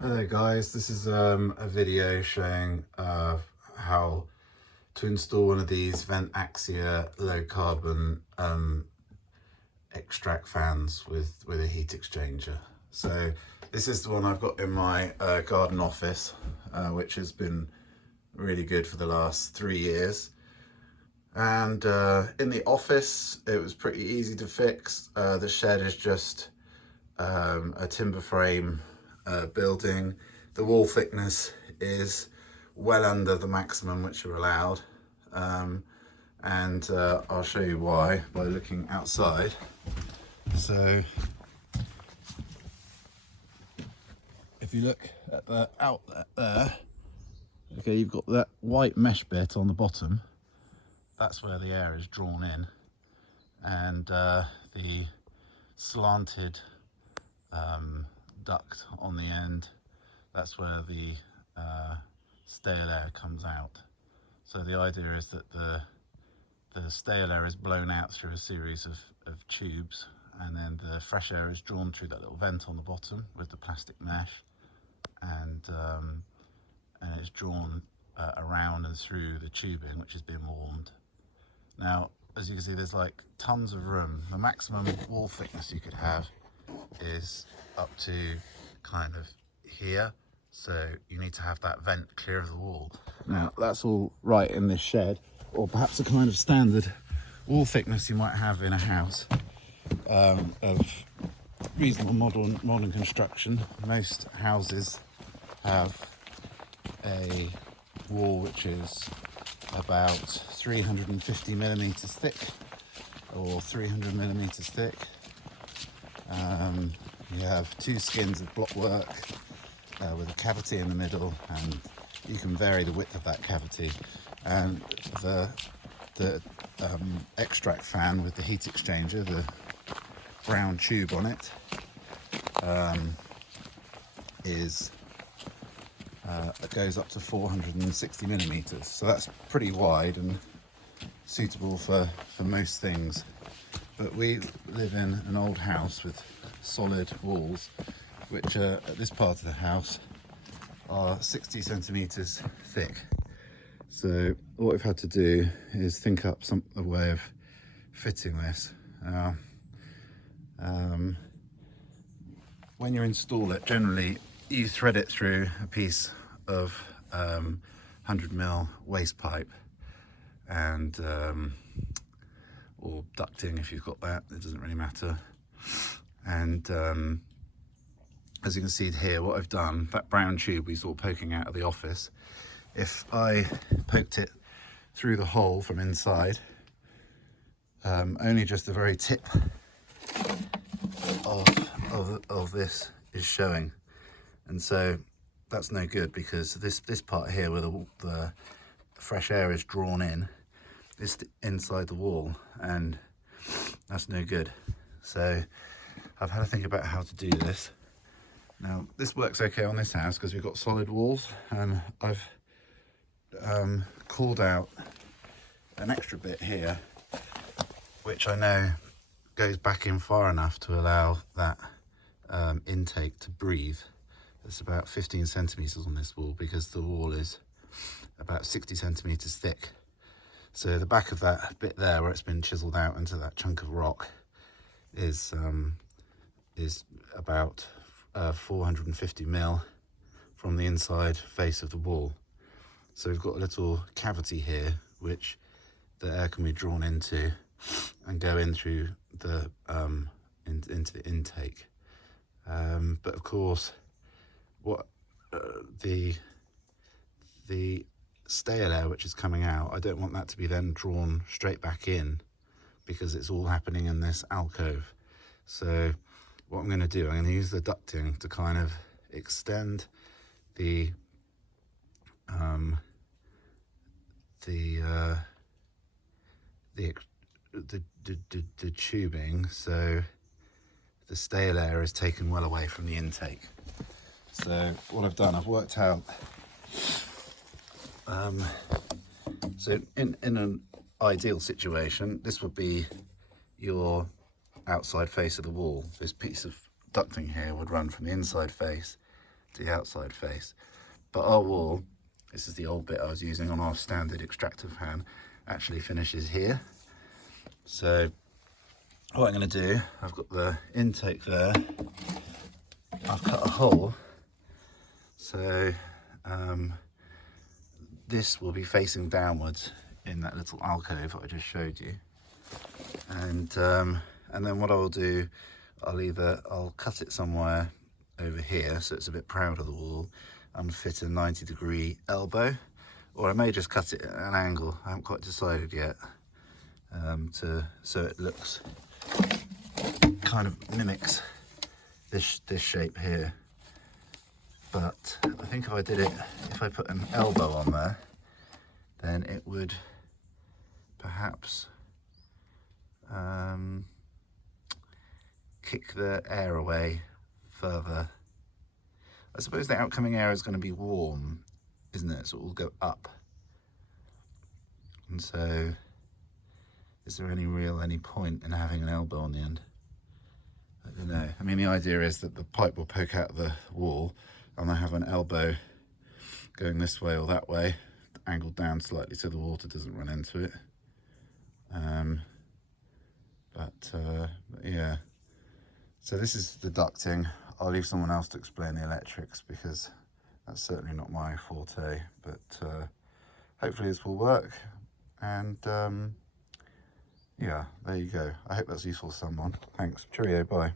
Hello guys, this is a video showing how to install one of these Ventaxia low carbon extract fans with a heat exchanger. So this is the one I've got in my garden office, which has been really good for the last 3 years. And in the office it was pretty easy to fix. The shed is just a timber frame building. The wall thickness is well under the maximum which are allowed, and I'll show you why by looking outside. So if you look at the outlet there, okay, you've got that white mesh bit on the bottom. That's where the air is drawn in, and the slanted duct on the end, that's where the stale air comes out. So the idea is that the stale air is blown out through a series of tubes, and then the fresh air is drawn through that little vent on the bottom with the plastic mesh, and it's drawn around and through the tubing, which is being warmed. Now, as you can see, there's like tons of room. The maximum wall thickness you could have is up to kind of here, so you need to have that vent clear of the wall. Now that's all right in this shed, or perhaps a kind of standard wall thickness you might have in a house of reasonable modern construction. Most houses have a wall which is about 350 millimeters thick or 300 millimeters thick. You have two skins of blockwork with a cavity in the middle, and you can vary the width of that cavity. And the extract fan with the heat exchanger, the brown tube on it, it goes up to 460 millimeters. So that's pretty wide and suitable for most things. But we live in an old house with solid walls, which at this part of the house are 60 centimeters thick. So what we've had to do is think up a way of fitting this. When you install it, generally you thread it through a piece of 100mm waste pipe, and or ducting if you've got that, it doesn't really matter. And as you can see here, what I've done, that brown tube we saw poking out of the office, if I poked it through the hole from inside, only just the very tip of this is showing, and so that's no good, because this part here where the fresh air is drawn in is inside the wall, and that's no good. So I've had to think about how to do this. Now this works okay on this house because we've got solid walls, and I've called out an extra bit here which I know goes back in far enough to allow that intake to breathe. It's about 15 centimeters on this wall, because the wall is about 60 centimeters thick. So the back of that bit there, where it's been chiseled out into that chunk of rock, is about 450 mil from the inside face of the wall. So we've got a little cavity here which the air can be drawn into and go in through the into the intake. But of course, what the stale air which is coming out, I don't want that to be then drawn straight back in, because it's all happening in this alcove. So what I'm going to do, I'm going to use the ducting to kind of extend the tubing, so the stale air is taken well away from the intake. So what I've done, I've worked out, so in an ideal situation, this would be your outside face of the wall. This piece of ducting here would run from the inside face the outside face. But our wall, this is the old bit I was using on our standard extractor fan, actually finishes here. So what I'm going to do, I've got the intake there, I've cut a hole, so this will be facing downwards in that little alcove that I just showed you. And then what I'll do, I'll cut it somewhere over here so it's a bit proud of the wall and fit a 90-degree elbow, or I may just cut it at an angle. I haven't quite decided yet, so it looks, kind of mimics this shape here. But I think if I put an elbow on there, then it would perhaps kick the air away further. I suppose the outcoming air is going to be warm, isn't it? So it will go up. And so, is there any point in having an elbow on the end? I don't know. I mean, the idea is that the pipe will poke out the wall and I have an elbow going this way or that way, angled down slightly so the water doesn't run into it. Yeah. So this is the ducting. I'll leave someone else to explain the electrics because that's certainly not my forte, but hopefully this will work. And yeah, there you go. I hope that's useful to someone. Thanks. Cheerio. Bye.